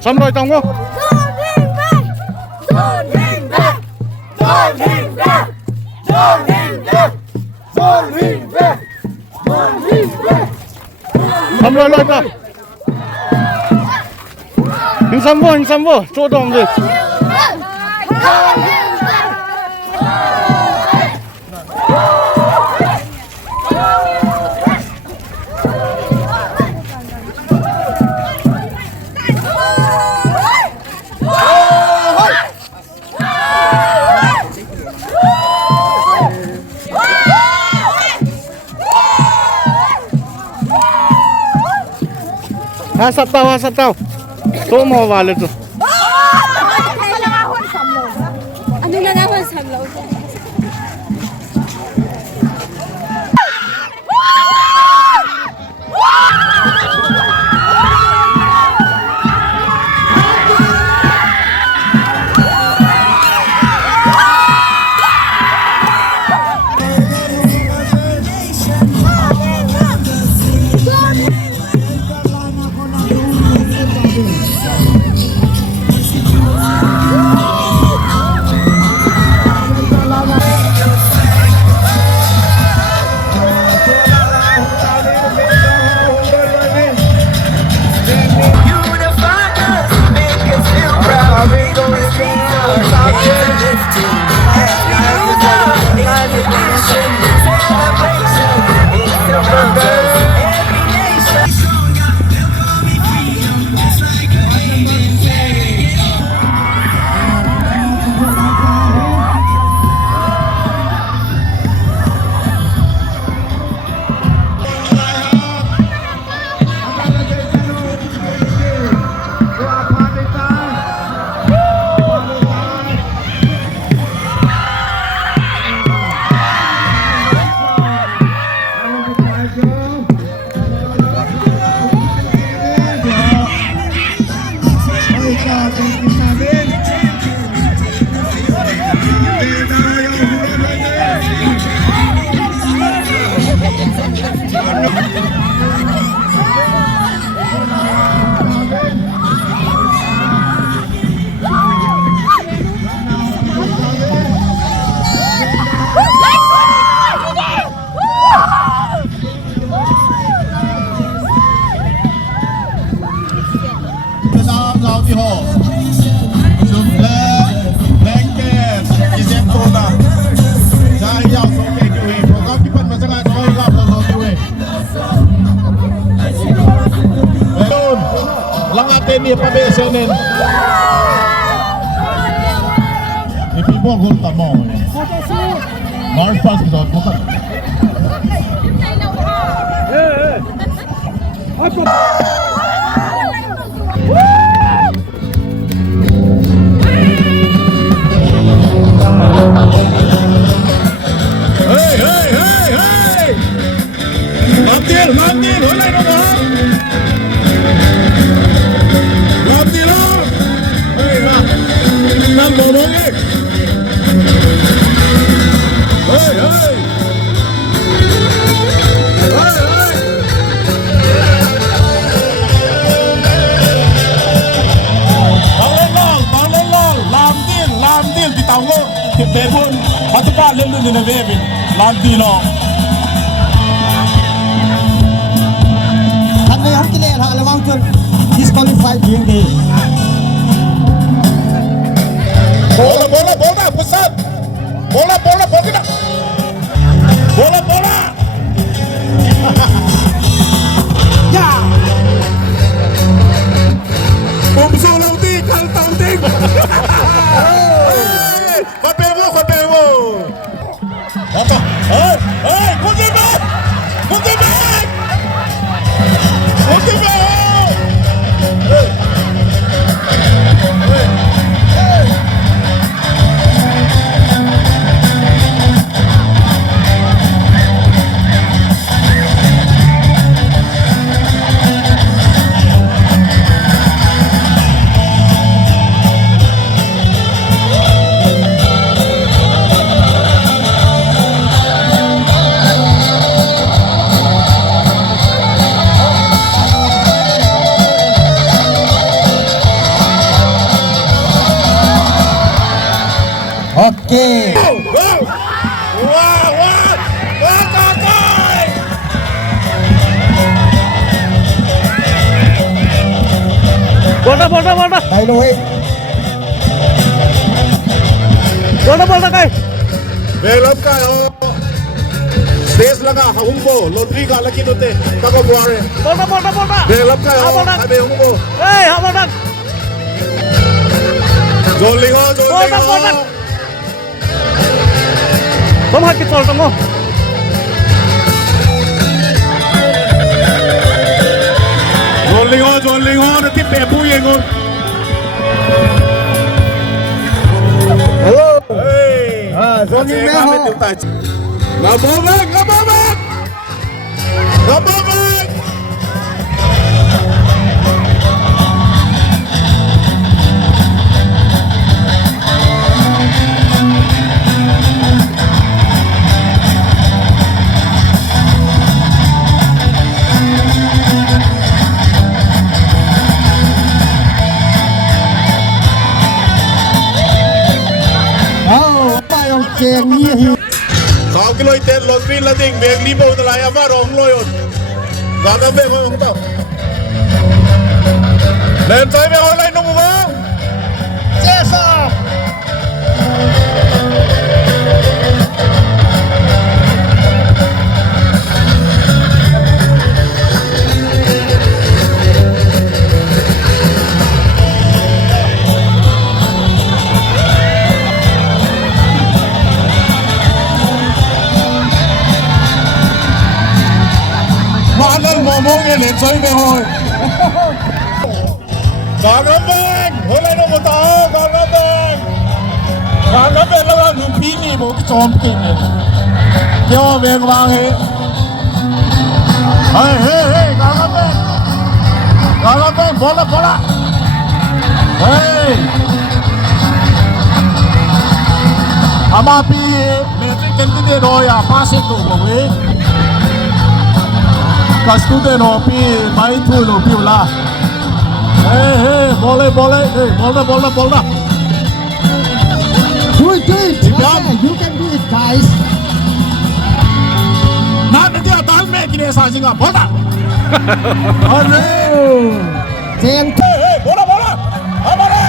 Xong rồi Tông không? Xong rồi lên rồi. Hình xăm vô, chỗ đồng gì? Hasap tau. Tuh mau balik tuh. Ano nangawan sa law? Ini pabesenen. Ipi mo gulta mo. Mars pass ko bukan. Ako. Hey. Mantil, wala na ba? Bebun, pati pa lelu ni nevevi, landino. Hanya yang kile halawang tur disqualified ini. Bola, pusat. Bola, kita. Bola. Ya. Bumso lang di, kaltang ding. Fatemo. Apa? Hey, put it back. Okay. बोलता Dynamite. बोलता काय Velap kayo. Stage lang ka, humbo. Laundry ka, lagi dote. Kako buwari. बोलता Velap kayo, sabi humbo. ए हाबोलता Jolingo, jolingo. तुम हाथ की चलता मो Jolingo, nanti pepu yengon. Hello. Hey. Johnny Kasi Meho. gamit yung touch. Ngabobek! Oh, apa yang keng ni? 2 kilo iten laundry lading beg ni bau dalay ama rong loyon. Gaga be mo ngto. Len tay be online no mo. Jesa. Manal momong ye len tay be hoy. Gaga beng, holay no mo tao, gaga beng. Gaga beng la lu pi ni mo ki chom king ni. Kyo be wa he. Hey, gaga beng. Gaga beng, bola. Hey. Ama pi metric kenti do ya passe to bo we. Ka student ho pi mai thu lo pi la. Hey, bola. Hey, bola. Do it. Okay, you can do it, guys. Na nanti atal me kine sa jinga bola. Arre. Ten. Hey, bola. Amare.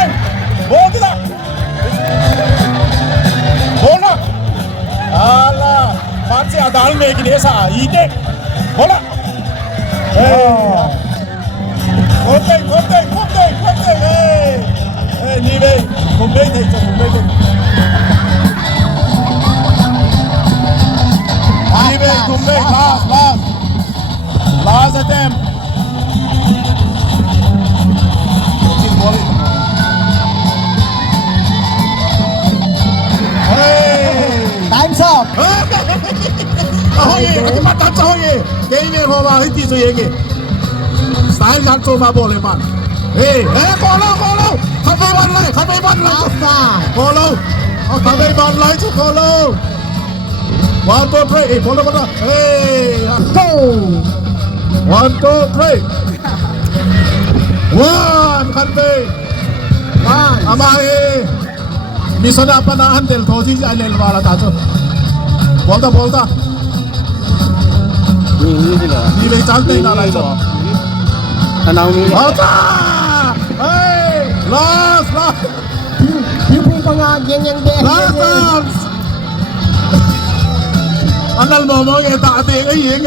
Bola kita. Bola. Ala, panse atal me kine sa ite. Bola. Hey. Komplek. Hey, ni be. Komplek thay. Ni be komplek last attempt. Hey. Time's up. Ahoy, matan sa hoy. Game ho ba hindi so yenge. Style kan so ma bole man. Hey, kolo. Khamai ban lai. Alpha. Kolo. Khamai ban lai chu kolo. 1 2 3. Hey, bola. Hey. Go. 1 2 3. 1 kan be. Nice. Amare. Misona panahan del thoji alel wala ta chu. Bolta. Ni be chante na lai chu. Alta! Hey! Last! Yung pa nga, ganyan din. Last dance! Anal mo yung tate ay yung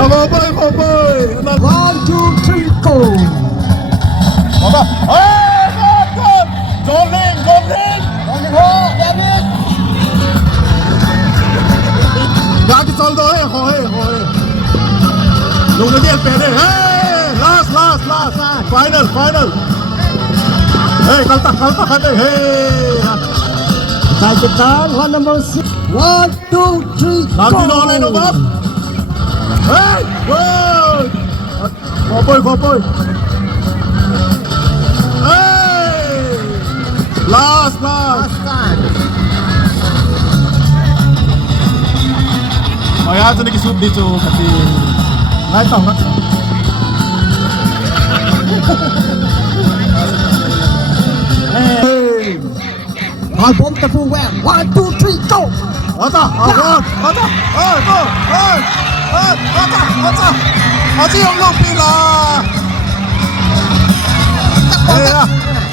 Aboy! 1, 2, 3, go. Aba! Hey! Good! Joling! David. Gagi chal do hai ho log diya pehle hey last final hey kalta khade hey Sajitan, one number 6. 1, 2, 3, nanti no online no bab hey good kopoy hey last Maya tu ni kisut di tu kasi naik tau kan เอาผมตะปูแหวก one two three go เอาจ้ะเอาจ้ะเอาจ้ะเอาจ้ะเอาที่用ลูกปีละเฮ้ย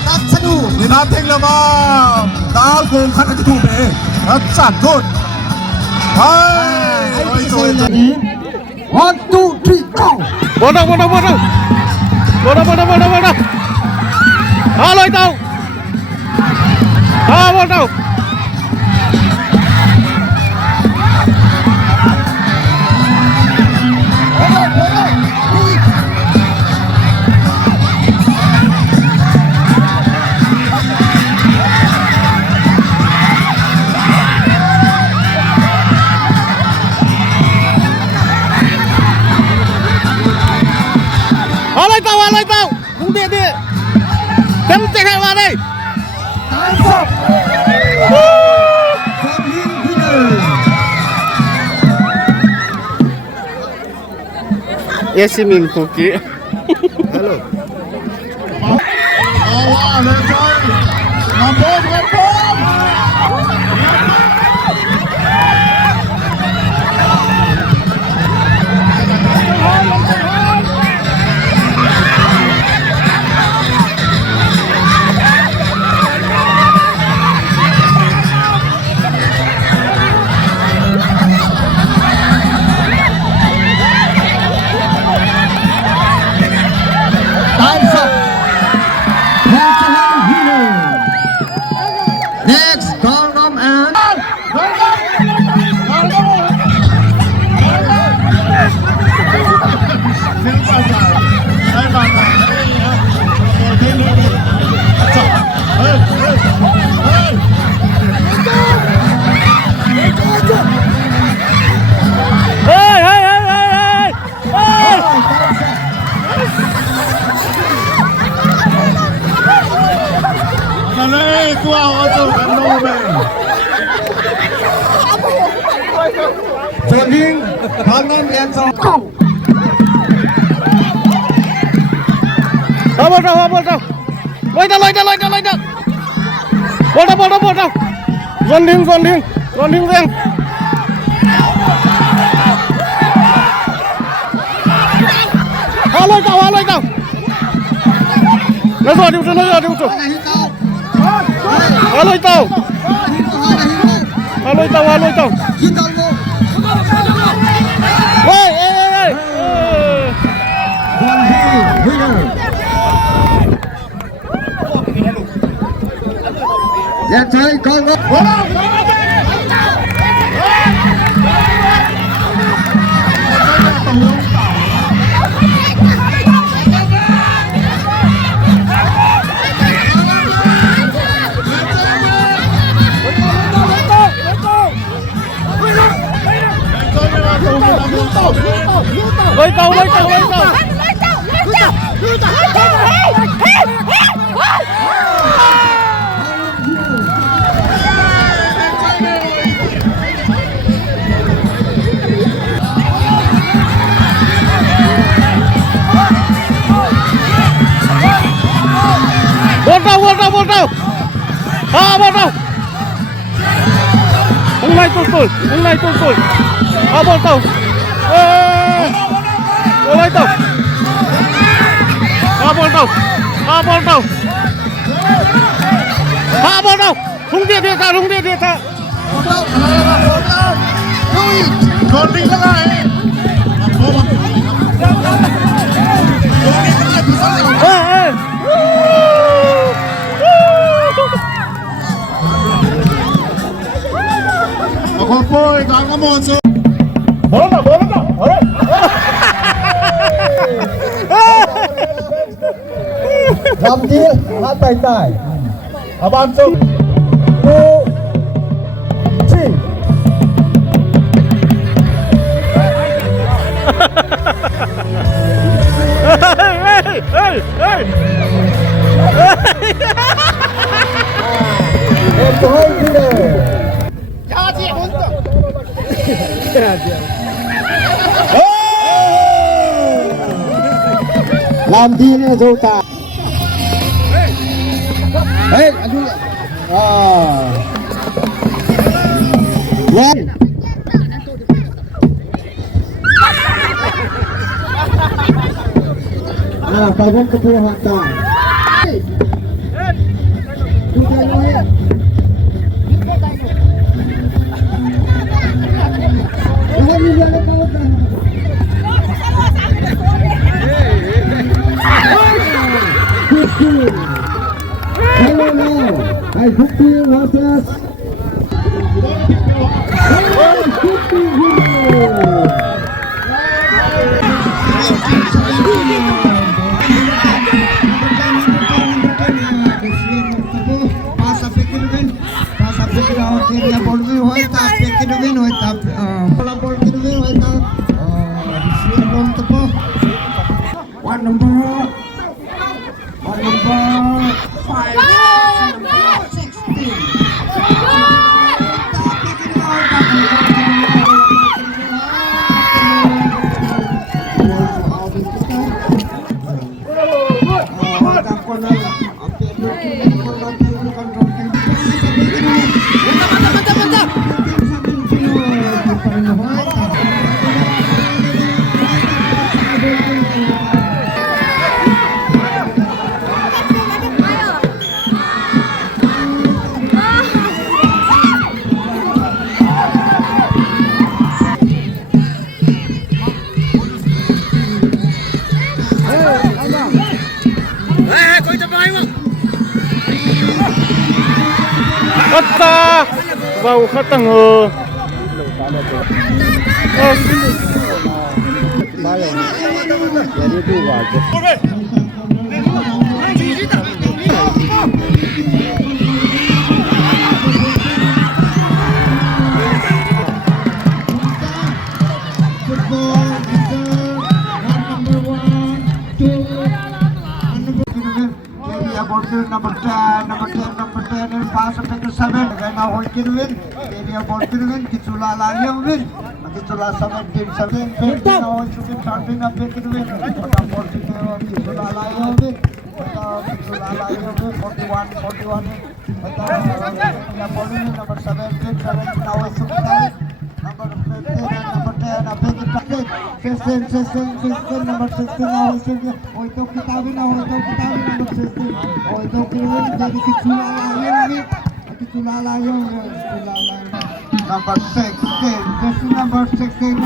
ตัดสนุก 你拿听了吗？打工看那个土匪，啊，站住！哎，我一走一走。 one two three go บอลเอาเลยเต่าเอาบอลเต่าเอาเลยเต่าลุงเดียเต็มใจให้มาเลย Time's up from him winner เอซิมินคุกิฮัลโหล 好啊，来来，拿波，拿波！Time's up from him winner Next Gangnam andเฮ้ย来，过我走，跟我们。 from him Gangnam and so go เอาบอลเต่าลอยเต่าบอลเต่าส่วนลิงเสียงเอาเลยเต่าแล้วสวัสดีเอาเลยเต่า Kita go เฮ้ย from him winner Let's try Gangnamเลยเต่า บอลเต่าเอาบอลเต่าข้างในตุ้นเอาบอลเต่าเอาเลยเต่าเอาบอลเต่าลุงเดียท่า Con đi lắc lại. เฮ้ย Con phôi, con có môn số. บอลเต่าเฮ้ย ทำดีมาใต้ À bạn số. two three เฮ้ย and point winner làm đi nữa rồi cả hey anh One. Tawag ko po hata. Hello now. I 15 versus 50. One number 5, number 16. Kata vào khát tăng ngờ. Number 10 and pass up to 7. Then now hold win. Area ball win. Kichula Laya win. Kichula 17. 15 now it's win. Starting up win. Kichula Laya win. Kichula Laya win. 41. Number 17. Now it's win. Number 15 and number 10. A big impact. 16. Number 16 now is win. Oito Kitabi now. Number 16. Oito Kitabi. Jadi Kichula Laya win. Number 16. This is number 16.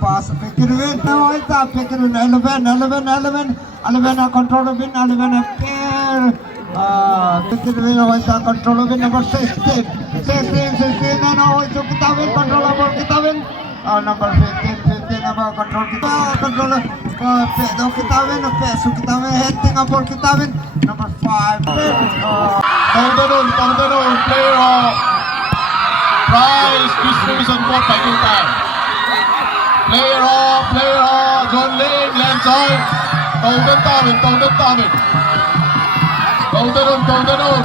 Pass pick win. Now it's up pick win. 11 control win. 11 care. Pick win. Control win number 16. 16 now it's Kitawin control over Kitawin. Number 15 number control controller. Pedro Kitawin. Peso Kitawin heading aboard Kitawin. Number 5. Tangdanon, player of prize distribution board by two time. Player of John Lane, Lansoy. Tangdanon.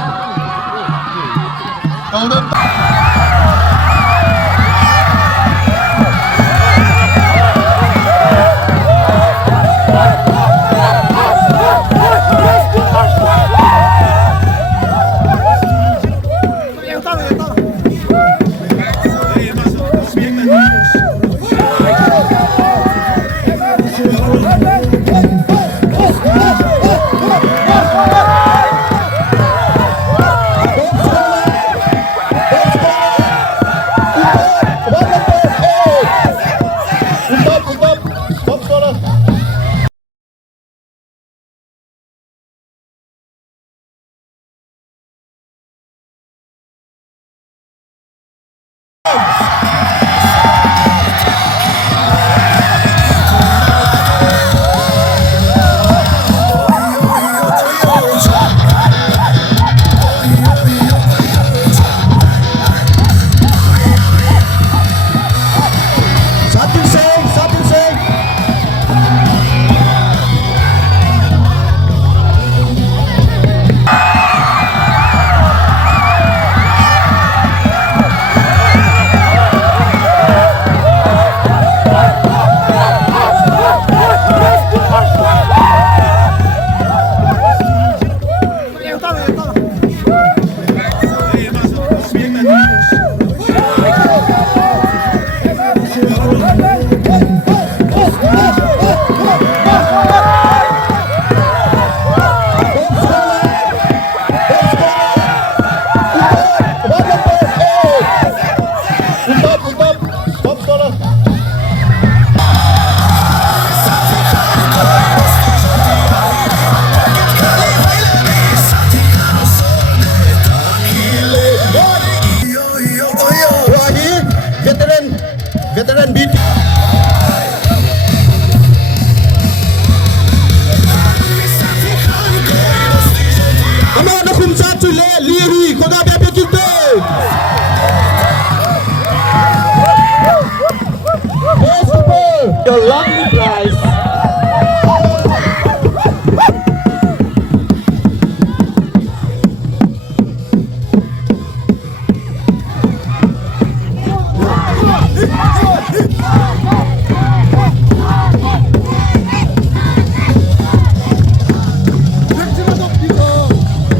the lovely prize.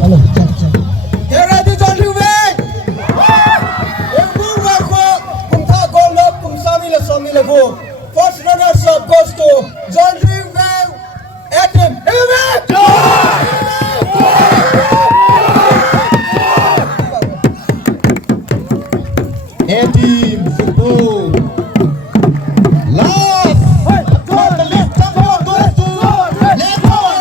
Halo, cek. Get ready, John Ruben! Move back, kum tha goal up, kum sami le go. First runners up goes to John Ruben. At him, A-team football. Last. On the list, champion goes to Nepal.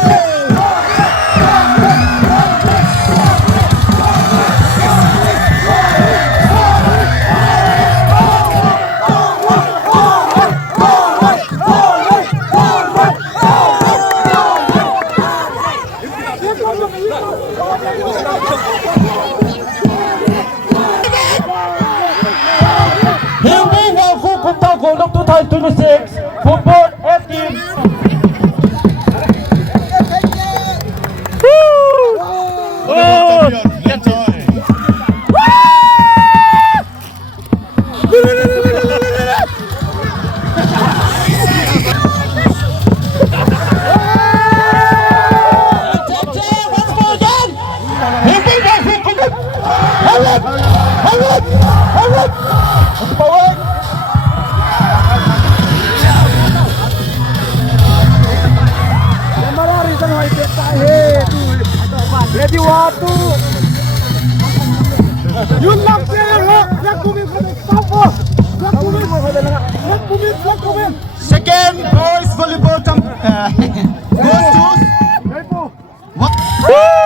Here we have Kumta Gold of 2026 football A-team. ready, 1, 2. Yun lang, player, ha? Nag-bumit. Second boys volleyball goes to Right po. what?